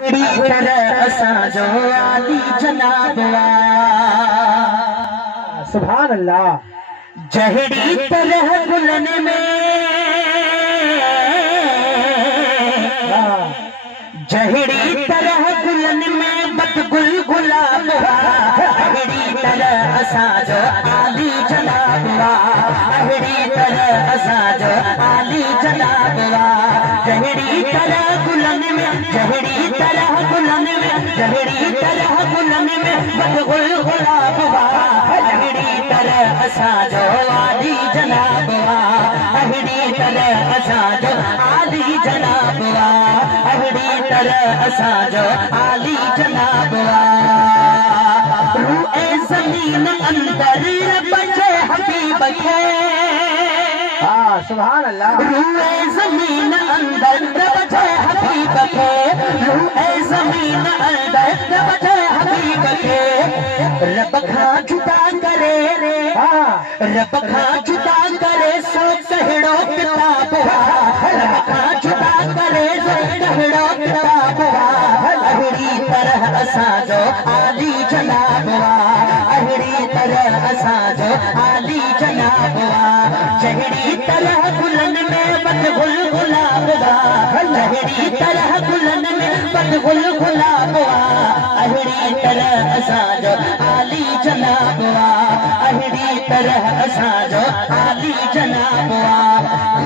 असांजो आली जनाब सुभान अल्लाह। जहिड़ी तरह गुलन में जहिड़ी तरह गुलन में बदगुल गुलाब अहिड़ी तरह असांजो आली जनाब अहिड़ी तरह असांजो आली जनाब जहिड़ी तरह गुलन में जहिड़ी तरह गुलन में जहिड़ी तरह गुलन में बदगुल गुलाब अहिड़ी तरह असांजो आली जनाब अहिड़ी तरह असांजो आली जनाब अहिड़ी तरह असांजो आली जनाब रूए ज़मीन अंदर रब जे हबीब खे सुभान अल्लाह। रूए ज़मीन अंदर रब जे हबीब खे रूए ज़मीन अंदर रब जे हबीब खे रब खां जुदा करे रब खां जुदा करे सो कहिड़ो किताब रब खां जुदा करे सो कहिड़ो किताब अहिड़ी तरह असांजो आली जनाब अहिड़ी तरह असांजो आली जनाब जहिड़ी तरह गुलन में बदगुल गुलाब जहिड़ी तरह गुलन में बदगुल गुलाब अहिड़ी तरह असांजो आली जनाब अहिड़ी तरह असांजो आली जनाब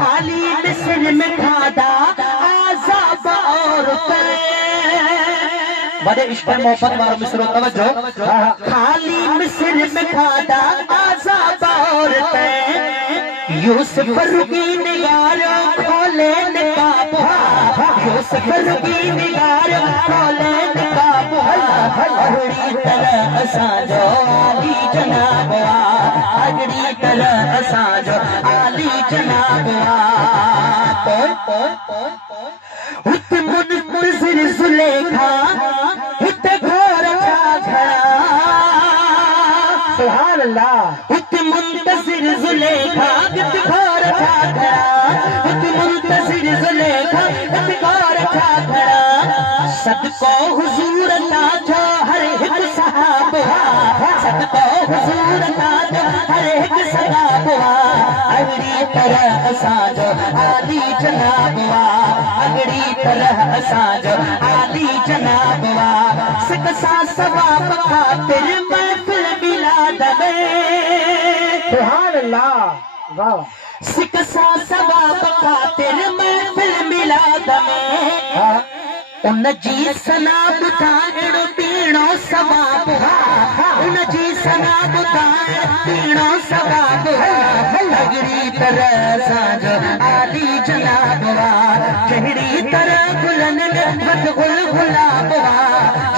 खाली मिस्र में खादा आज़ाब और बड़े इश्क मोहब्बत वाला मिस्र तवज्जो खाली मिस्र में खादा आज़ाब और यूसुफ रुकी निगारों खोले निकाब यूसुफ रुकी निगारों खोले निकाब अहिड़ी तरह असांजो आली जनाब अहिड़ी तरह असांजो आली जनाब हुत मुनतज़िर ज़ुलेखा हुत घोर छा घड़ा सुभान अल्लाह। हुत मुनतज़िर ज़ुलेखा हुत घोर छा घड़ा हुत मुनतज़िर ज़ुलेखा हुत घोर छा घड़ा सदको हुजूर ताजो हर हिक सहाब सदको हुजूर ताजो हर हिक सहाब अहिड़ी तरह असांजो आली जनाब अहिड़ी तरह असांजो आली जनाब सिक सां सवाब ख़ातिर महफ़िल मिलाद में सुभान अल्लाह। वाह। सिक सां सवाब ख़ातिर महफ़िल मिलाद में उन जी सना ॿुधाइण पीणो सवाब उन जी सना ॿुधाइण पीणो सवाब अहिड़ी तरह असांजो आली जनाब जहिड़ी तरह गुलन में बदगुल गुलाब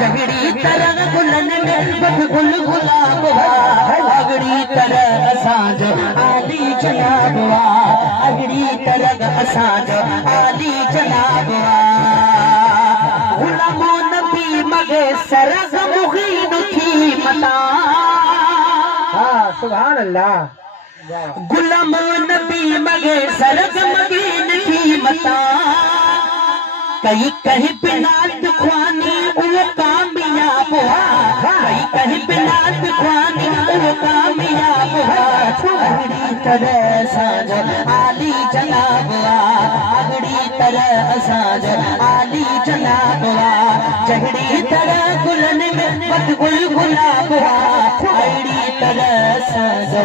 जहिड़ी तरह गुलन में बदगुल गुलाब अहिड़ी तरह असांजो आली जनाब अहिड़ी तरह असांजो आली जनाब गुलामो नबी मगे सरग मुगीन थी मता सुभान अल्लाह। गुलामो नबी मगे सरग मुगीन थी मता कहीं कहीं बिना दुखानी वो कामयाब कहीं कहीं बिना दुखानी वो कामयाब अहिड़ी तरह असांजो आली जनाब अहिड़ी तरह असांजो आली जनाब जहिड़ी तरह गुलन में बदगुल गुलाब अहिड़ी तरह असांजो